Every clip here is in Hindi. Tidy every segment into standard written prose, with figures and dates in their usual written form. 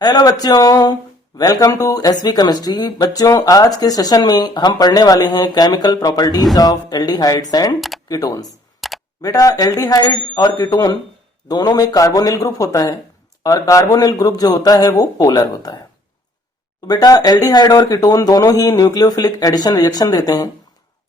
हेलो बच्चों, वेलकम टू एसवी केमिस्ट्री। बच्चों, आज के सेशन में हम पढ़ने वाले हैं chemical properties of aldehydes and ketones. बेटा, एल्डिहाइड और कीटोन दोनों में कार्बोनिल ग्रुप होता है और कार्बोनिल ग्रुप जो होता है वो पोलर होता है। तो बेटा, एल्डिहाइड और कीटोन दोनों ही न्यूक्लियोफिलिक एडिशन रिएक्शन देते हैं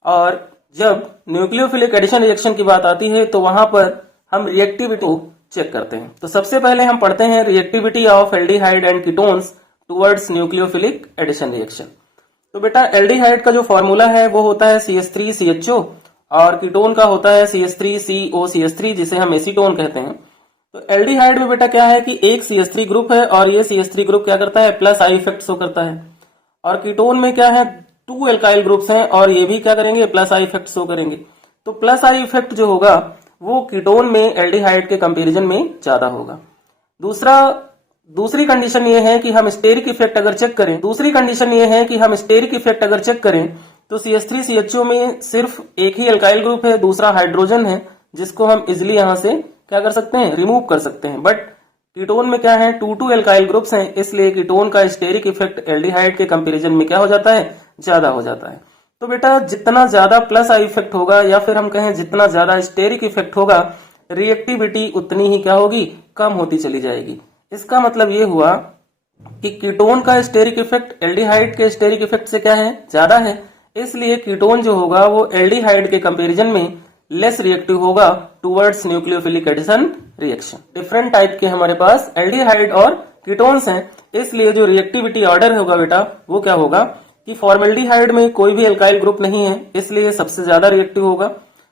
और जब न्यूक्लियोफिलिक एडिशन रिएक्शन की बात आती है तो वहां पर हम रिएक्टिविटी को चेक करते हैं। तो सबसे पहले हम पढ़ते हैं reactivity of aldehyde and ketones towards nucleophilic addition reaction. तो बेटा, एल्डिहाइड का जो फॉर्मूला है वो होता है CH3CHO और कीटोन का होता है CH3COCH3 जिसे हम एसीटोन कहते हैं। तो एल्डिहाइड में बेटा क्या है कि एक CH3 ग्रुप है और ये CH3 ग्रुप क्या करता है, प्लस आई इफेक्ट शो करता है। और कीटोन में क्या है, 2 एल्काइल ग्रुप्स हैं और ये भी क्या करेंगे, प्लस आई इफेक्ट शो करेंगे। तो प्लस आई इफेक्ट जो होगा वो कीटोन में एल्डिहाइड के कंपैरिजन में ज्यादा होगा। दूसरी कंडीशन ये है कि हम स्टेरिक इफेक्ट अगर चेक करें तो CH3CHO में सिर्फ एक ही एल्काइल ग्रुप है, दूसरा हाइड्रोजन है जिसको हम इजिली यहां से क्या कर सकते हैं, रिमूव कर सकते हैं। बट कीटोन में क्या है, 2 एल्काइल ग्रुप्स हैं, इसलिए कीटोन का स्टेरिक इफेक्ट एल्डिहाइड के कंपैरिजन में क्या हो जाता है, ज्यादा हो जाता है। तो बेटा, जितना ज्यादा प्लस आई इफेक्ट होगा या फिर हम कहें जितना ज्यादा स्टेरिक इफेक्ट होगा, रिएक्टिविटी उतनी ही क्या होगी, कम होती चली जाएगी। इसका मतलब ये हुआ कि कीटोन का स्टेरिक इफेक्ट एल्डिहाइड के स्टेरिक इफेक्ट से क्या है, ज्यादा है। इसलिए कीटोन जो होगा वो एल्डिहाइड के कंपैरिजन में लेस रिएक्टिव होगा towards nucleophilic addition reaction. Different type के हमारे पास एल्डिहाइड और कीटोन्स हैं, इसलिए जो रिएक्टिविटी ऑर्डर होगा बेटा वो क्या होगा कि फॉर्मल्डिहाइड में कोई भी एल्काइल ग्रुप नहीं है, इसलिए सबसे ज्यादा रिएक्टिव होगा।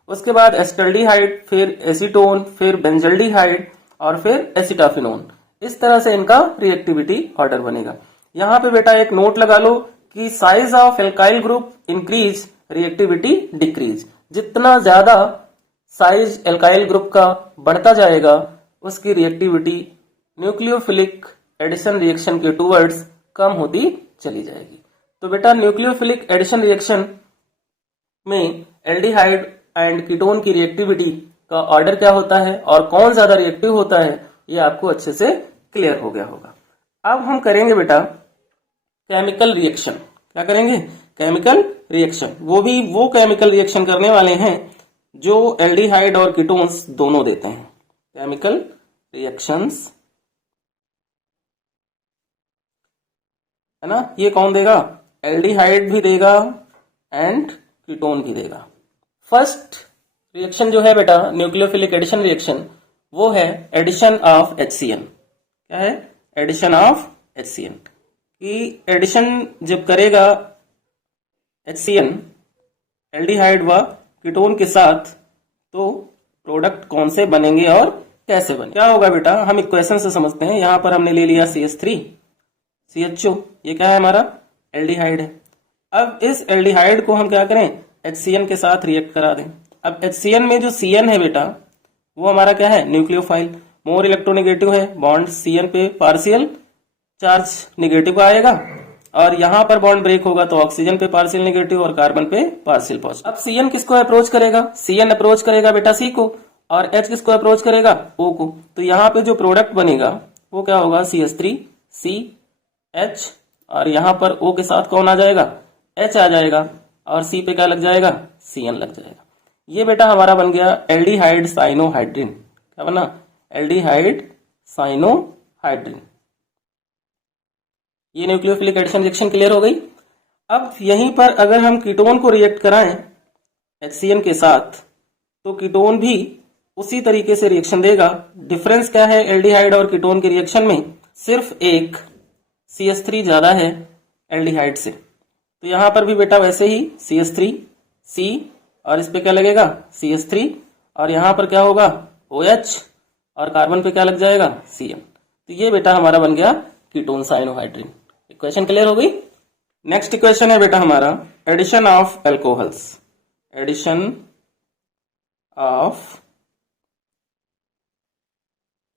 उसके बाद एस्टल्डिहाइड, फिर एसीटोन, फिर बेंजल्डिहाइड और फिर एसिटाफिनोन। इस तरह से इनका रिएक्टिविटी ऑर्डर बनेगा। यहाँ पे बेटा एक नोट लगा लो कि size of alkyl group increase, reactivity decrease. जितना ज्यादा साइज एल्काइल ग्रुप का बढ़ता जाएगा उसकी रिएक्टिविटी न्यूक्लियोफिलिक एडिशन रिएक्शन के टुवर्ड्स कम होती चली जाएगी। तो बेटा, न्यूक्लियोफिलिक एडिशन रिएक्शन में एल्डिहाइड एंड कीटोन की रिएक्टिविटी का ऑर्डर क्या होता है और कौन ज्यादा रिएक्टिव होता है, ये आपको अच्छे से क्लियर हो गया होगा। अब हम करेंगे बेटा केमिकल रिएक्शन। क्या करेंगे, केमिकल रिएक्शन। वो केमिकल रिएक्शन करने वाले हैं जो एल्डिहाइड और कीटोन्स दोनों देते हैं। केमिकल रिएक्शंस है ना, ये कौन देगा, एल्डिहाइड भी देगा एंड कीटोन भी देगा। फर्स्ट रिएक्शन जो है बेटा न्यूक्लियोफिलिक एडिशन रिएक्शन, वो है एडिशन ऑफ HCN। क्या है, एडिशन ऑफ HCN। कि एडिशन जब करेगा HCN एल्डिहाइड व कीटोन के साथ तो प्रोडक्ट कौन से बनेंगे और कैसे बने। क्या होगा बेटा, हम इक्वेशन से समझते हैं। यहां पर हमने ले लिया CH3CHO, ये क्या है, हमारा एल्डिहाइड है। अब इस एल्डिहाइड को हम क्या करें, HCN के साथ रिएक्ट करा दें। अब HCN में जो CN है बेटा वो हमारा क्या है, न्यूक्लियोफाइल, मोर इलेक्ट्रोनेगेटिव है। बॉन्ड CN पे पार्शियल चार्ज नेगेटिव आएगा और यहां पर बॉन्ड ब्रेक होगा तो ऑक्सीजन पे पार्शियल नेगेटिव और कार्बन पे पार्शियल पॉजिटिव। अब CN किसको अप्रोच करेगा, CN अप्रोच करेगा बेटा C को और H किसको अप्रोच करेगा, O को। तो यहाँ पे जो प्रोडक्ट बनेगा वो क्या होगा, CH3CH और यहाँ पर O के साथ कौन आ जाएगा, H आ जाएगा और C पे क्या लग जाएगा, CN लग जाएगा। ये बेटा हमारा बन गया एल्डिहाइड साइनोहाइड्रिन। क्या बना, एल्डिहाइड साइनोहाइड्रिन। ये न्यूक्लियोफिलिक एडिशन रिएक्शन क्लियर हो गई। अब यहीं पर अगर हम कीटोन को रिएक्ट कराएं HCN के साथ तो कीटोन भी उसी तरीके से रिएक्शन देगा। डिफरेंस क्या है एल्डिहाइड और कीटोन के रिएक्शन में, सिर्फ एक CH3 ज्यादा है एल्डिहाइड से। तो यहां पर भी बेटा वैसे ही CH3C और इस पे क्या लगेगा, CH3 और यहां पर क्या होगा, OH और कार्बन पे क्या लग जाएगा, CN। तो ये बेटा हमारा बन गया कीटोन साइनोहाइड्रिन। इक्वेशन क्लियर हो गई। नेक्स्ट इक्वेशन है बेटा हमारा addition of alcohols. Addition of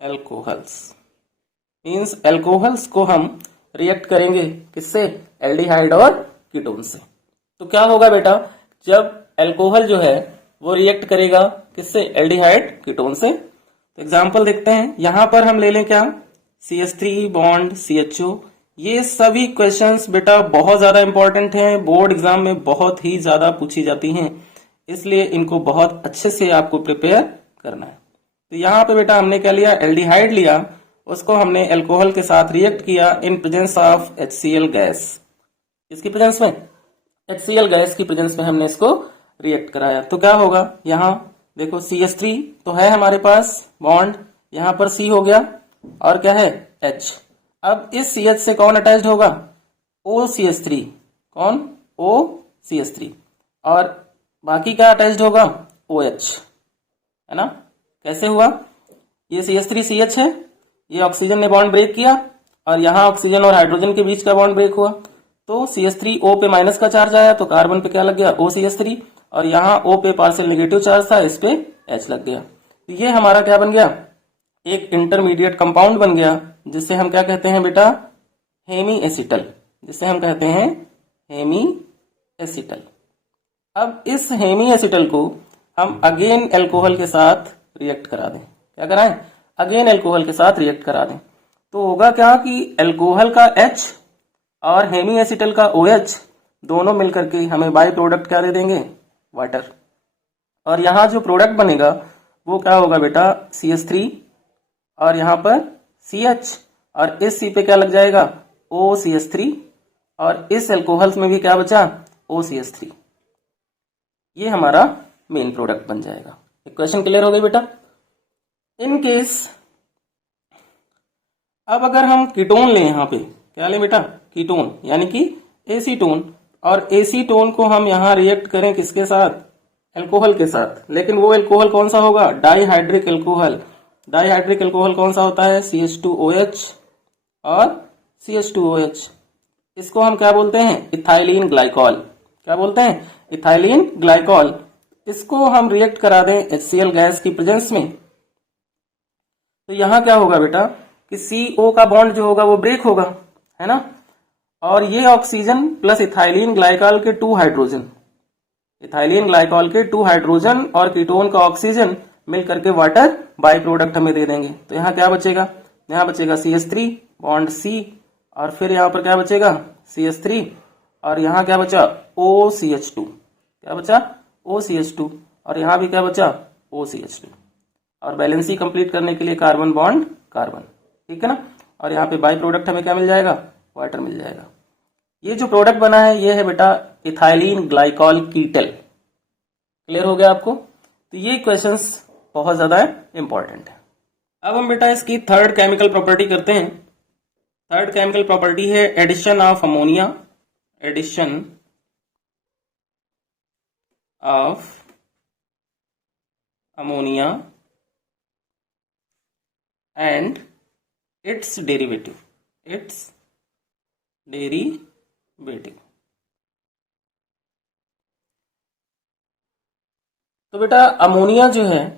alcohols means alcohols को हम रिएक्ट करेंगे किससे, एल्डिहाइड और कीटोन से। तो क्या होगा बेटा, जब एल्कोहल जो है वो रिएक्ट करेगा किससे, एल्डिहाइड कीटोन से। तो एग्जांपल देखते हैं। यहां पर हम ले लें क्या, CH3 बॉन्ड CHO, ये सभी क्वेश्चंस बेटा बहुत ज्यादा इंपॉर्टेंट हैं, बोर्ड एग्जाम में बहुत ही ज्यादा पूछी जाती हैं, इसलिए इनको बहुत अच्छे से आपको प्रिपेयर करना है। तो यहाँ पे बेटा हमने क्या लिया, एल्डिहाइड लिया, उसको हमने अल्कोहल के साथ रिएक्ट किया in presence of HCl gas. इसकी प्रेजेंस में, HCl गैस की प्रेजेंस में हमने इसको रिएक्ट कराया। तो क्या होगा, यहाँ देखो CH3 तो है हमारे पास बॉन्ड, यहाँ पर C हो गया और क्या है H। अब इस CH से कौन अटैच्ड होगा, OCH3, कौन, OCH3, और बाकी क्या अटैच्ड होगा, OH, है ना। कैसे हुआ, ये CH3 CH है, ये ऑक्सीजन ने बॉन्ड ब्रेक किया और यहाँ ऑक्सीजन और हाइड्रोजन के बीच का बॉन्ड ब्रेक हुआ, तो CH3 O पे माइनस का चार्ज आया, तो कार्बन पे क्या लग गया, OCH3, और यहाँ O पे पार्शियल नेगेटिव चार्ज था, इस पे H लग गया। तो ये हमारा क्या बन गया, एक इंटरमीडिएट कंपाउंड बन गया, जिससे हम क्या कहते हैं बेटा, हेमी एसिटल, जिससे हम कहते हैं हेमी एसिटल। अब इस हेमी एसिटल को हम अगेन अल्कोहल के साथ रिएक्ट करा दें, क्या कराएं, अगेन अल्कोहल के साथ रिएक्ट करा दें, तो होगा क्या कि अल्कोहल का H और हेमी एसिटल का OH दोनों मिलकर के हमें बाई प्रोडक्ट क्या दे देंगे, वाटर। और यहाँ जो प्रोडक्ट बनेगा वो क्या होगा बेटा, CH3 और यहाँ पर CH, और इस C पे क्या लग जाएगा, OCH3, और इस अल्कोहल में भी क्या बचा, OCH3। ये हमारा मेन प्रोडक्ट बन जाएगा। इक्वेशन क्लियर हो गई बेटा। इन केस अब अगर हम कीटोन लें, यहाँ पे क्या लें बेटा, कीटोन, यानी कि एसीटोन, और एसीटोन को हम यहाँ रिएक्ट करें किसके साथ, अल्कोहल के साथ, लेकिन वो अल्कोहल कौन सा होगा, डाइहाइड्रिक अल्कोहल। डाइहाइड्रिक अल्कोहल कौन सा होता है, CH2OH और CH2OH। इसको हम क्या बोलते हैं, इथाइलिन ग्लाइकॉल। क्या बोलते हैं, इथाइलिन ग्लाइकॉल। इसको हम रिएक्ट करा दें HCl गैस की प्रेजेंस में, तो यहाँ क्या होगा बेटा कि CO का बॉन्ड जो होगा वो ब्रेक होगा, है ना, और ये ऑक्सीजन प्लस इथाइलिन ग्लाइकॉल के 2 हाइड्रोजन, इथाइलिन ग्लाइकॉल के 2 हाइड्रोजन और कीटोन का ऑक्सीजन मिल करके वाटर बाई प्रोडक्ट हमें दे देंगे। तो यहाँ क्या बचेगा, यहाँ बचेगा CH3 बॉन्ड C, और फिर यहाँ पर क्या बचेगा, CH3, और यहाँ क्या बचा, OCH2, क्या बचा, OCH2, और यहाँ भी क्या बचा, OCH2, और बैलेंसी कंप्लीट करने के लिए कार्बन बॉन्ड कार्बन, ठीक है ना, और यहाँ पे बाई प्रोडक्ट हमें क्या मिल जाएगा, वाटर मिल जाएगा। ये जो प्रोडक्ट बना है ये है बेटा इथाइलिन ग्लाइकॉल कीटल। क्लियर हो गया आपको। तो ये क्वेश्चंस बहुत ज्यादा इंपॉर्टेंट है। अब हम बेटा इसकी थर्ड केमिकल प्रॉपर्टी करते हैं। थर्ड केमिकल प्रॉपर्टी है addition of ammonia, addition of ammonia and its derivative, its derivative. तो बेटा अमोनिया जो है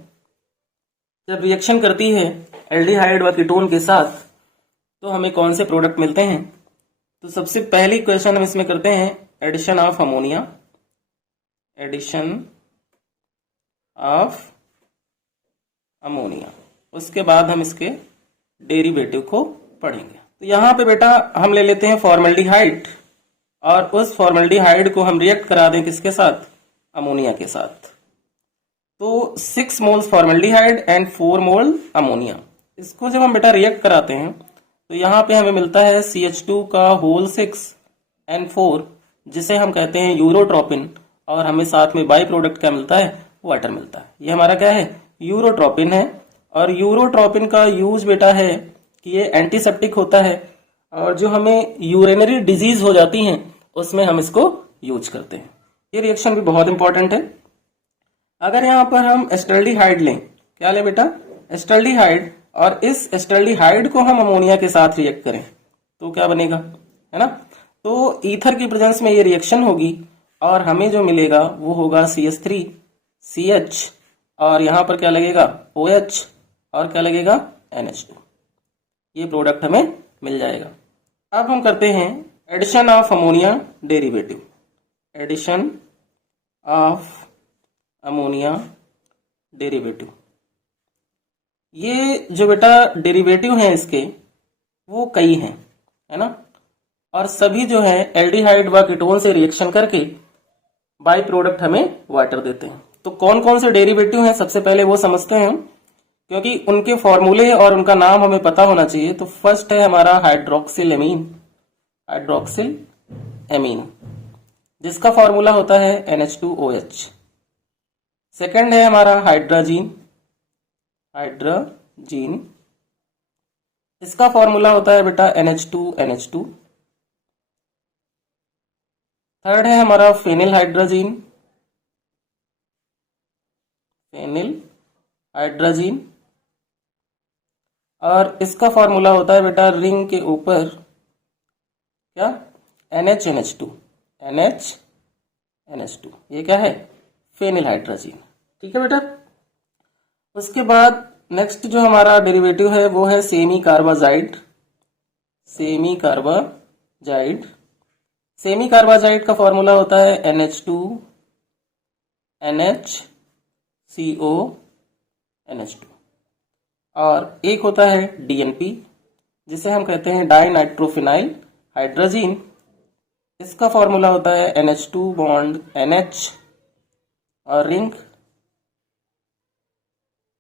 जब रिएक्शन करती है एल्डिहाइड व कीटोन के साथ तो हमें कौन से प्रोडक्ट मिलते हैं। तो सबसे पहली क्वेश्चन हम इसमें करते हैं addition of ammonia, addition of ammonia, उसके बाद हम इसके डेरिवेटिव को पढ़ेंगे। तो यहाँ पे बेटा हम ले लेते हैं फॉर्मल्डिहाइड, और उस फॉर्मल्डिहाइड को हम रिएक्ट करा दें किसके साथ, अमोनिया के साथ। तो 6 moles formaldehyde and 4 mole ammonia. इसको जब हम बेटा रिएक्ट कराते हैं तो यहाँ पे हमें मिलता है CH2 का होल 6 N4, जिसे हम कहते हैं यूरोट्रोपिन, और हमें साथ में बाई प्रोडक्ट क्या मिलता है, वाटर मिलता है। ये हमारा क्या है, यूरोट्रोपिन है। और यूरोट्रोपिन का यूज बेटा है कि ये एंटीसेप्टिक होता है, और जो हमें यूरिनरी डिजीज हो जाती हैं उसमें हम इसको यूज करते हैं। ये रिएक्शन भी बहुत इंपॉर्टेंट है। अगर यहाँ पर हम एस्टल्डिहाइड लें, क्या लें बेटा, एस्टल्डिहाइड, और इस एस्टल्डिहाइड को हम अमोनिया के साथ रिएक्ट करें तो क्या बनेगा, है ना। तो ईथर की प्रेजेंस में ये रिएक्शन होगी और हमें जो मिलेगा वो होगा CH3 CH, और यहाँ पर क्या लगेगा OH, और क्या लगेगा NH2। ये प्रोडक्ट हमें मिल जाएगा। अब हम करते हैं addition of ammonia derivative, addition of ammonia derivative. ये जो बेटा डेरिवेटिव हैं इसके, वो कई हैं, है ना। और सभी जो है एल्डिहाइड व कीटोन से रिएक्शन करके बाई प्रोडक्ट हमें वाटर देते हैं। तो कौन कौन से डेरिवेटिव हैं सबसे पहले वो समझते हैं हम, क्योंकि उनके फॉर्मूले और उनका नाम हमें पता होना चाहिए। तो फर्स्ट है हमारा हाइड्रोक्सिल एमीन, हाइड्रोक्सिल एमीन, जिसका फॉर्मूला होता है NH2OH। सेकंड है हमारा हाइड्राजीन, हाइड्राजीन, इसका फॉर्मूला होता है बेटा NH2NH2। थर्ड है हमारा फेनिल हाइड्राजीन, फेनिल हाइड्राजीन, और इसका फॉर्मूला होता है बेटा रिंग के ऊपर क्या, NHNH2, NHNH2, ये क्या है, फेनिल हाइड्राजीन। ठीक है बेटा। उसके बाद नेक्स्ट जो हमारा डेरिवेटिव है वो है semi carbazide, semi carbazide. Semi carbazide का फॉर्मूला होता है NH2 NHCO NH2, और एक होता है DNP, जिसे हम कहते हैं डाई नाइट्रोफिनाइल हाइड्रोजीन। इसका फॉर्मूला होता है NH2 बॉन्ड NH, और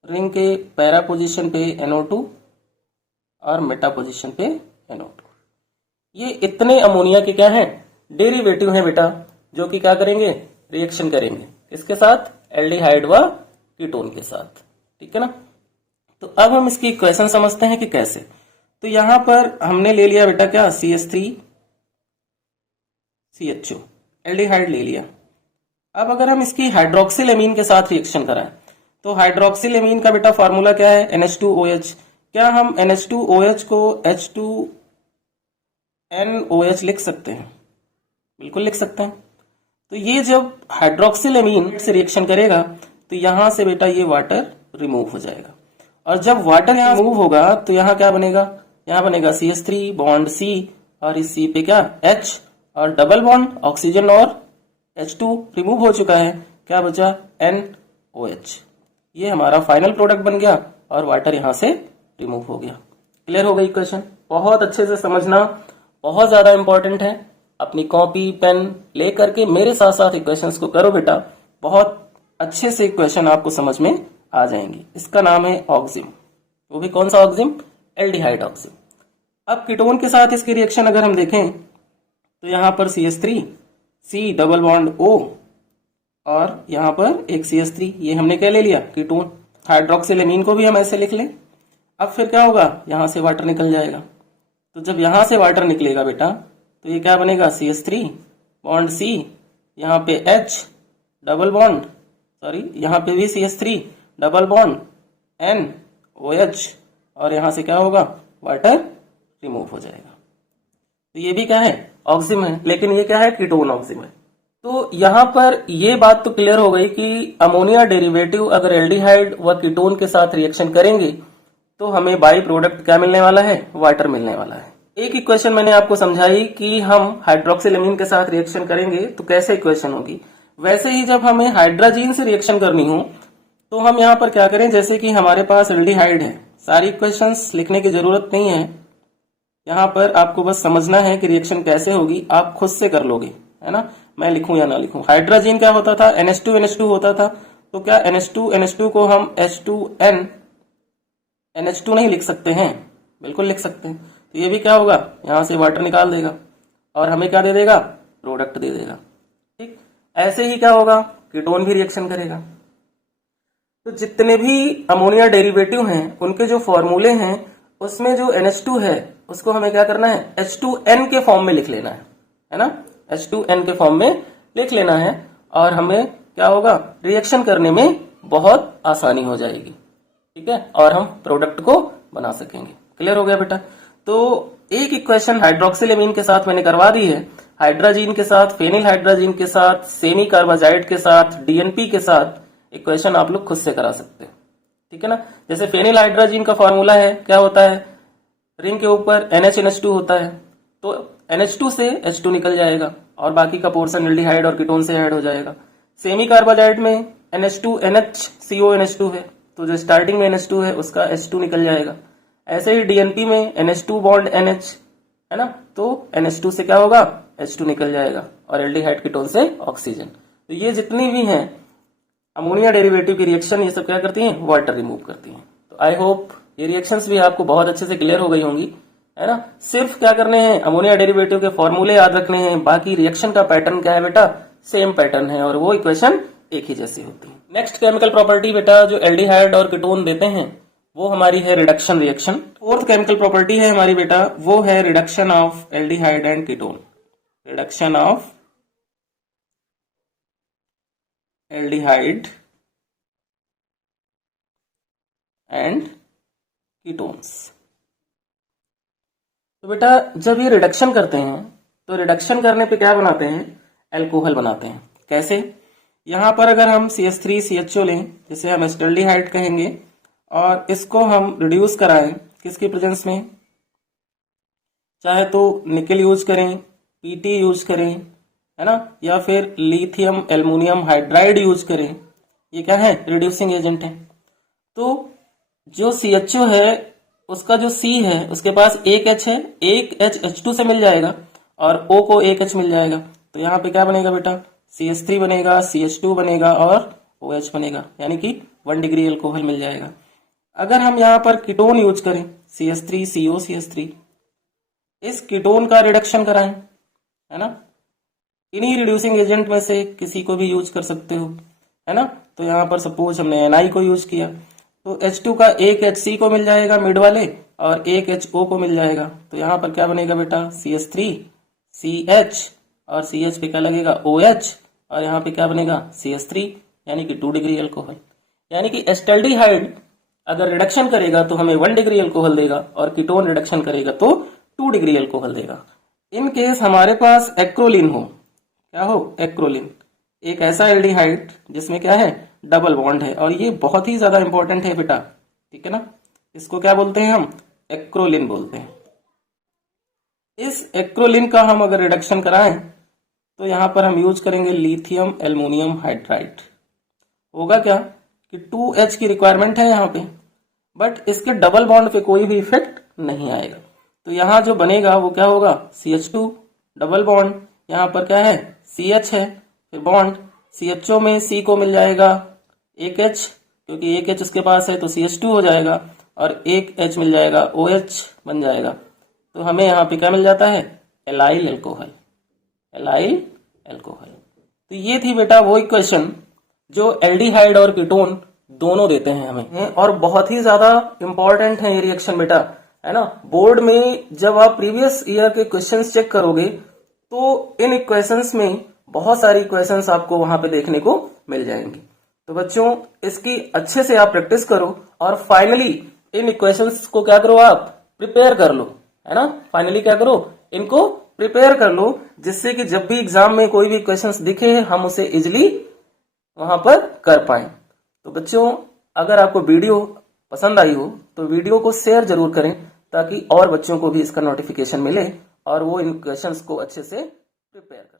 रिंग के पैरा पोजीशन पे NO2 और मेटा पोजीशन पे NO2। ये इतने अमोनिया के क्या हैं, डेरिवेटिव हैं बेटा, जो कि क्या करेंगे, रिएक्शन करेंगे इसके साथ, एल्डिहाइड व कीटोन के साथ। ठीक है ना। तो अब हम इसकी इक्वेशन समझते हैं कि कैसे। तो यहां पर हमने ले लिया बेटा क्या, CH3CHO, एल्डिहाइड ले लिया। अब अगर हम इसकी हाइड्रोक्सिल एमीन के साथ रिएक्शन कराएं, तो हाइड्रोक्सिल एमीन का बेटा फॉर्मूला क्या है, NH2OH। क्या हम NH2OH को H2NOH लिख सकते हैं? बिल्कुल लिख सकते हैं। तो ये जब हाइड्रोक्सिल एमीन से रिएक्शन करेगा तो यहां से बेटा ये वाटर रिमूव हो जाएगा, और जब वाटर यहां रिमूव होगा तो यहां क्या बनेगा, यहां बनेगा CH3 बॉन्ड C, और इस C पे क्या H, और डबल बॉन्ड ऑक्सीजन और H2 रिमूव हो चुका है, क्या बचा NOH। ये हमारा फाइनल प्रोडक्ट बन गया और वाटर यहां से रिमूव हो गया। क्लियर हो गई क्वेश्चन? बहुत अच्छे से समझना, बहुत ज्यादा इंपॉर्टेंट है। अपनी कॉपी पेन ले करके मेरे साथ साथ इक्वेशंस को करो बेटा, बहुत अच्छे से इक्वेशन आपको समझ में आ जाएंगी। इसका नाम है ऑक्सिम, वो भी कौन सा ऑक्सिम, एल्डिहाइड ऑक्सिम। अब कीटोन के साथ इसकी रिएक्शन अगर हम देखें तो यहां पर CH3 C double bond O, और यहां पर एक CH3, ये हमने क्या ले लिया, कीटोन। हाइड्रोक्सिल एमीन को भी हम ऐसे लिख लें। अब फिर क्या होगा, यहां से वाटर निकल जाएगा। तो जब यहां से वाटर निकलेगा बेटा तो ये क्या बनेगा, CH3 बॉन्ड C, यहाँ पे H डबल बॉन्ड, सॉरी यहाँ पे भी CH3 डबल बॉन्ड NOH, और यहां से क्या होगा, वाटर रिमूव हो जाएगा। तो ये भी क्या है, ऑक्सिम है, लेकिन ये क्या है, कीटोन ऑक्सिम है। तो यहां पर ये बात तो क्लियर हो गई कि अमोनिया डेरिवेटिव अगर एल्डिहाइड व कीटोन के साथ रिएक्शन करेंगे तो हमें बाई प्रोडक्ट क्या मिलने वाला है, वाटर मिलने वाला है। एक इक्वेशन मैंने आपको समझाई कि हम हाइड्रोक्सिल एमीन के साथ रिएक्शन करेंगे तो कैसे इक्वेशन होगी। वैसे ही जब हमें हाइड्राजीन से रिएक्शन करनी हो तो हम यहाँ पर क्या करें, जैसे कि हमारे पास एल्डिहाइड है, सारी इक्वेशंस लिखने की जरूरत नहीं है। यहाँ पर आपको बस समझना है कि रिएक्शन कैसे होगी, आप खुद से कर लोगे, है ना। मैं लिखूं या ना लिखूं, हाइड्रोजन क्या होता था, NH2NH2 होता था। तो क्या NH2NH2 को हम H2N NH2 नहीं लिख सकते हैं, बिल्कुल लिख सकते हैं। तो ये भी क्या होगा, यहां से वाटर निकाल देगा और हमें क्या दे देगा, प्रोडक्ट दे देगा। ठीक, ऐसे ही क्या होगा, कीटोन भी रिएक्शन करेगा। तो जितने भी अमोनिया डेरिवेटिव हैं उनके जो फॉर्मूले हैं उसमें जो NH2 है उसको हमें क्या करना है, H2N के फॉर्म में लिख लेना है ना, H2N के फॉर्म में लिख लेना है, और हमें क्या होगा, रिएक्शन करने में बहुत आसानी हो जाएगी। ठीक है, और हम प्रोडक्ट को बना सकेंगे। क्लियर हो गया बेटा। तो एक इक्वेशन हाइड्रोक्सिल एमीन के साथ मैंने करवा दी है, हाइड्राजीन के साथ, फेनिल हाइड्राजीन के साथ, सेमी कार्बाजाइड के साथ, DNP के साथ इक्वेशन आप लोग खुद से करा सकते हैं। ठीक है ना। जैसे फेनिल हाइड्राजीन का फॉर्मूला है, क्या होता है, रिंग के ऊपर NHNH2 होता है, तो NH2 से H2 निकल जाएगा और बाकी का पोर्शन एल्डिहाइड और कीटोन से ऐड हो जाएगा। सेमी कार्बाजाइड में NH2 NHCO NH2 है, तो जो स्टार्टिंग में NH2 है उसका H2 निकल जाएगा। ऐसे ही डीएनपी में NH2 बॉन्ड NH है ना, तो NH2 से क्या होगा, H2 निकल जाएगा और एल्डिहाइड कीटोन से ऑक्सीजन। तो ये जितनी भी हैं अमोनिया डेरिवेटिव की रिएक्शन, ये सब क्या करती हैं, वाटर रिमूव करती हैं। तो आई होप ये रिएक्शंस भी आपको बहुत अच्छे से क्लियर हो गई होंगी, है ना। सिर्फ क्या करने हैं, अमोनिया डेरिवेटिव के फॉर्मूले याद रखने हैं, बाकी रिएक्शन का पैटर्न क्या है बेटा, सेम पैटर्न है और वो इक्वेशन एक ही जैसी होती है। नेक्स्ट केमिकल प्रॉपर्टी बेटा जो एल्डिहाइड और कीटोन देते हैं वो हमारी है reduction reaction. Fourth chemical property है हमारी बेटा, वो है reduction of aldehyde and ketone. Reduction of aldehyde and ketones. तो बेटा जब ये रिडक्शन करते हैं तो रिडक्शन करने पे क्या बनाते हैं, एल्कोहल बनाते हैं। कैसे, यहां पर अगर हम CH3CHO लें, जिसे हम एसिटाल्डिहाइड कहेंगे, और इसको हम रिड्यूस कराएं किसकी प्रेजेंस में, चाहे तो निकल यूज करें, PT यूज करें, है ना, या फिर लिथियम एल्युमिनियम हाइड्राइड यूज करें, ये क्या है, रिड्यूसिंग एजेंट है। तो जो CHO है उसका जो C है उसके पास एक H है, एक H H2 से मिल जाएगा और O को एक H मिल जाएगा। तो यहाँ पे क्या बनेगा बेटा, CH3 बनेगा, CH2 बनेगा और OH बनेगा, यानी कि 1 डिग्री अल्कोहल मिल जाएगा। अगर हम यहाँ पर कीटोन यूज करें CH3COCH3, इस कीटोन का रिडक्शन कराएं, है ना, इन्हीं रिड्यूसिंग एजेंट में से किसी को भी यूज कर सकते हो, है ना। तो यहाँ पर सपोज हमने Na को यूज किया तो H2 का एक H C को मिल जाएगा मिड वाले और एक H O को मिल जाएगा। तो यहाँ पर क्या बनेगा बेटा, CH3 CH और CH पे क्या लगेगा, OH, और यहाँ पे क्या बनेगा, CH3, यानी कि 2 डिग्री अल्कोहल। यानी कि एसिटाल्डिहाइड अगर रिडक्शन करेगा तो हमें 1 डिग्री अल्कोहल देगा और कीटोन रिडक्शन करेगा तो 2 डिग्री अल्कोहल देगा। इन केस हमारे पास एक्रोलिन हो, क्या हो, एक्रोलिन, एक ऐसा एल्डिहाइड जिसमें क्या है, डबल बॉन्ड है, और ये बहुत ही ज्यादा इंपॉर्टेंट है बेटा, ठीक है ना। इसको क्या बोलते हैं हम, एक्रोलिन बोलते हैं। इस एक्रोलिन का हम अगर रिडक्शन कराएं तो यहां पर हम यूज करेंगे लिथियम एल्युमिनियम हाइड्राइड। होगा क्या कि 2H की रिक्वायरमेंट है यहाँ पे, बट इसके डबल बॉन्ड पे कोई भी इफेक्ट नहीं आएगा। तो यहाँ जो बनेगा वो क्या होगा, CH2 डबल बॉन्ड, यहाँ पर क्या है, CH है, फिर बॉन्ड, CHO में C को मिल जाएगा एक H, क्योंकि एक H उसके पास है तो CH2 हो जाएगा, और एक H मिल जाएगा, OH बन जाएगा। तो हमें यहाँ पे क्या मिल जाता है, एलाइल अल्कोहल, एलाइल अल्कोहल। तो ये थी बेटा वो इक्वेशन जो एल्डिहाइड और कीटोन दोनों देते हैं हमें, और बहुत ही ज्यादा इंपॉर्टेंट है ये रिएक्शन बेटा, है ना। बोर्ड में जब आप प्रीवियस ईयर के क्वेश्चंस चेक करोगे तो इन इक्वेशंस में बहुत सारी इक्वेशंस आपको वहां पे देखने को मिल जाएंगी। तो बच्चों इसकी अच्छे से आप प्रैक्टिस करो और फाइनली इन इक्वेशंस को क्या करो, आप प्रिपेयर कर लो, है ना। फाइनली क्या करो, इनको प्रिपेयर कर लो, जिससे कि जब भी एग्जाम में कोई भी क्वेश्चंस दिखे हम उसे इजिली वहां पर कर पाए। तो बच्चों अगर आपको वीडियो पसंद आई हो तो वीडियो को शेयर जरूर करें, ताकि और बच्चों को भी इसका नोटिफिकेशन मिले और वो इन क्वेश्चंस को अच्छे से प्रिपेयर करें।